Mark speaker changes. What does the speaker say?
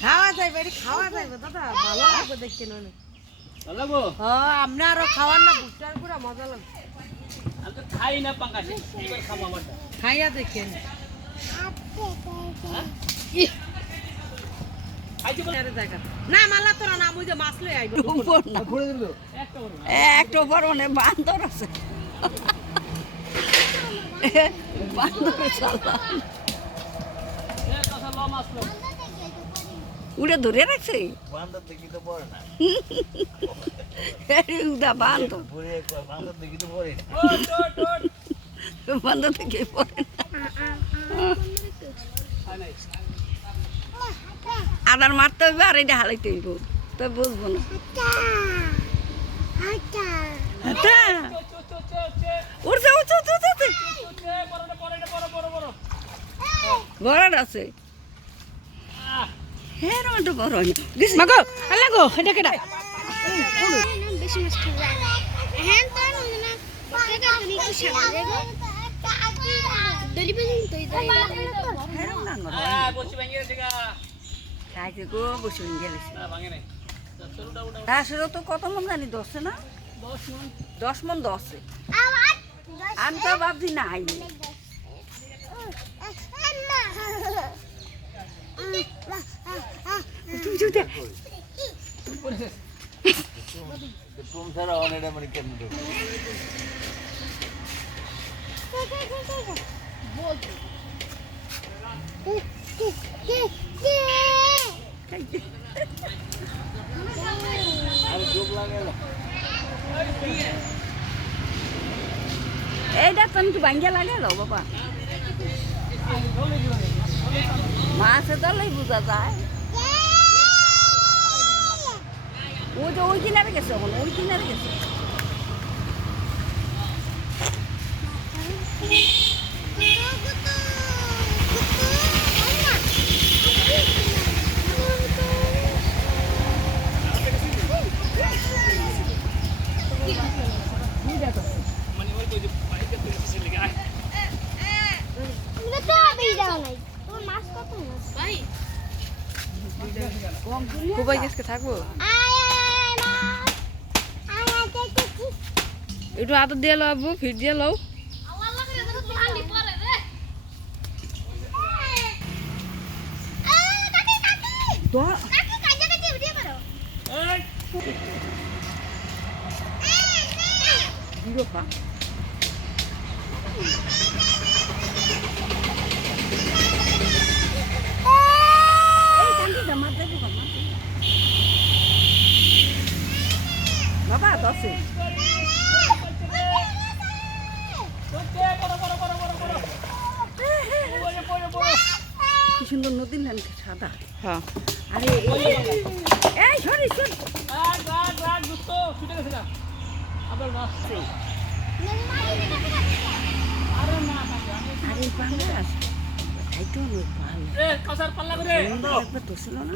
Speaker 1: খাওয়া যাইবে খাওয়া যাইবে দাদা ভালো লাগবে দেখতে নয় হ্যাঁ আরও খাওয়ার না বুটটার পুরা মজা লাগবে
Speaker 2: খাই না এবার
Speaker 1: খাইয়া দেখেন।
Speaker 2: খাইছি বলে।
Speaker 1: আরে জায়গা না মালা তোরা না যে মাছ লই আইব।
Speaker 2: একটা বড় না।
Speaker 3: একটা বড় মানে বান্দর আছে। বান্দর চালা উড়ে ধরে রাখছে?
Speaker 4: বান্দর দেখি তো পড়ে না।
Speaker 3: উদা
Speaker 2: ওট।
Speaker 3: বান্দর থেকে পড়ে না। আদার মারতে হইবে আর এটা হালাইতে হইব। তো বুঝব না। আচ্ছা। উড়ছে
Speaker 2: বড়টা, বড়টা, বড়, বড়, বড়।
Speaker 3: বড় আছে। হ্যাঁ
Speaker 1: গো
Speaker 5: হ্যাঁ তো না
Speaker 3: হ্যাঁ
Speaker 2: গা। না। তো,
Speaker 3: কত মন জানি দশে না
Speaker 2: দশ
Speaker 3: মন দশে আমি তো ভাবছি না আইনি
Speaker 4: ছাড়া অনেক মানে কেমন ঢুকবে? আর যোগ লাগে না
Speaker 3: এইটা তো একটু ভাঙ্গিয়া লাগে লো বাবা মাছে ধরলেই বোঝা যায় ওই যে ওই কিনারে গেছে এখন ওই কিনারে গেছে।
Speaker 2: মানে ওই কই
Speaker 1: একটু আদর দিয়ে লো আবু ফির দিয়ে লও।
Speaker 3: বাবা দশে। কি সুন্দর নদীর নাম সাদা
Speaker 1: হ্যাঁ
Speaker 3: আরে এই সরি।
Speaker 2: আবার মারছে। আরে না।
Speaker 3: আরে পাঙ্গাস খাইতো অনেক ভালো
Speaker 2: এ, পাল্লা করে।
Speaker 3: না